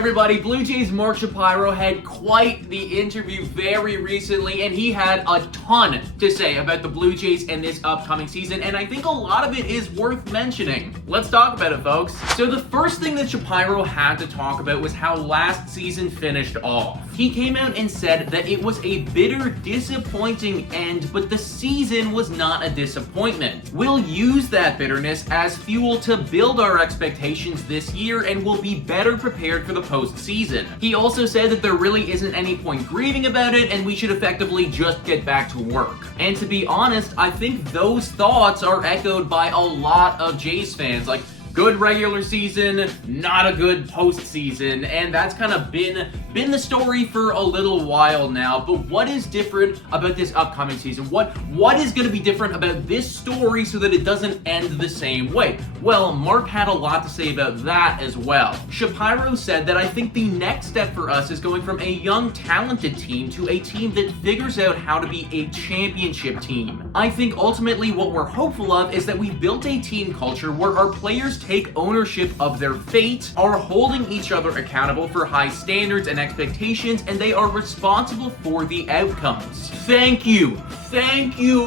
everybody? Blue Jays' Mark Shapiro had quite the interview very recently, and he had a ton to say about the Blue Jays and this upcoming season, and I think a lot of it is worth mentioning. Let's talk about it, folks. So the first thing that Shapiro had to talk about was how last season finished off. He came out and said that it was a bitter, disappointing end, but the season was not a disappointment. We'll use that bitterness as fuel to build our expectations this year, and we'll be better prepared for the postseason. He also said that there really isn't any point grieving about it, and we should effectively just get back to work. And to be honest, I think those thoughts are echoed by a lot of Jays fans. Like, good regular season, not a good postseason, and that's kind of been the story for a little while now. But what is different about this upcoming season? What is going to be different about this story so that it doesn't end the same way? Well, Mark had a lot to say about that as well. Shapiro said that I think the next step for us is going from a young, talented team to a team that figures out how to be a championship team. I think ultimately what we're hopeful of is that we built a team culture where our players take ownership of their fate, are holding each other accountable for high standards and expectations, and they are responsible for the outcomes. Thank you,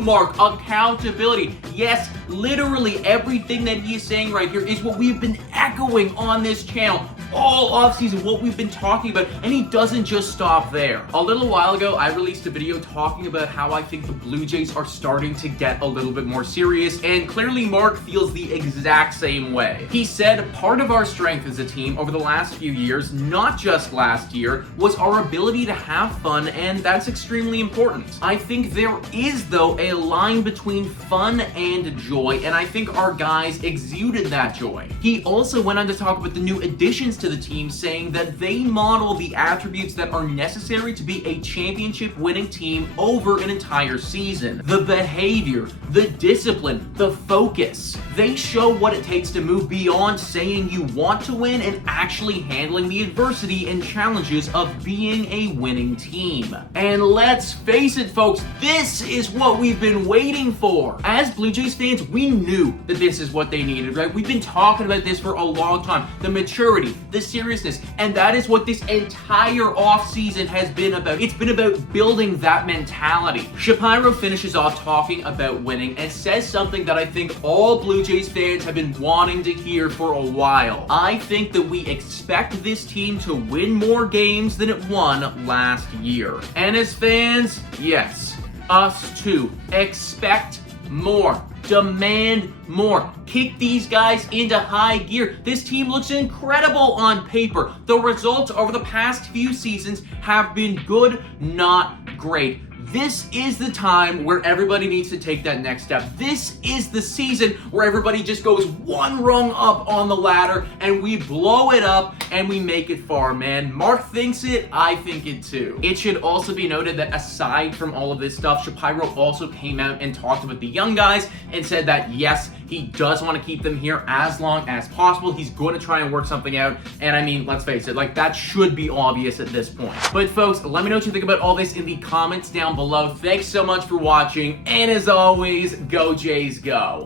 Mark. Accountability. Yes, literally everything that he is saying right here is what we've been echoing on this channel all offseason, what we've been talking about, and he doesn't just stop there. A little while ago, I released a video talking about how I think the Blue Jays are starting to get a little bit more serious, and clearly Mark feels the exact same way. He said part of our strength as a team over the last few years, not just last year, was our ability to have fun, and that's extremely important. I think there is, though, a line between fun and joy, and I think our guys exuded that joy. He also went on to talk about the new additions to the team, saying that they model the attributes that are necessary to be a championship winning team over an entire season. The behavior, the discipline, the focus. They show what it takes to move beyond saying you want to win and actually handling the adversity and challenges of being a winning team. And let's face it, folks, this is what we've been waiting for. As Blue Jays fans, we knew that this is what they needed, right? We've been talking about this for a long time. The maturity, the seriousness, and that is what this entire offseason has been about. It's been about building that mentality. Shapiro finishes off talking about winning and says something that I think all Blue Jays fans have been wanting to hear for a while. I think that we expect this team to win more games than it won last year. And as fans, yes, us too, expect more. Demand more. Kick these guys into high gear. This team looks incredible on paper. The results over the past few seasons have been good, not great. This is the time where everybody needs to take that next step. This is the season where everybody just goes one rung up on the ladder and we blow it up and we make it far, man. Mark thinks it, I think it too. It should also be noted that aside from all of this stuff, Shapiro also came out and talked about the young guys and said that yes, he does want to keep them here as long as possible. He's going to try and work something out. And I mean, let's face it, like that should be obvious at this point. But folks, let me know what you think about all this in the comments down below. Thanks so much for watching. And as always, go Jays go.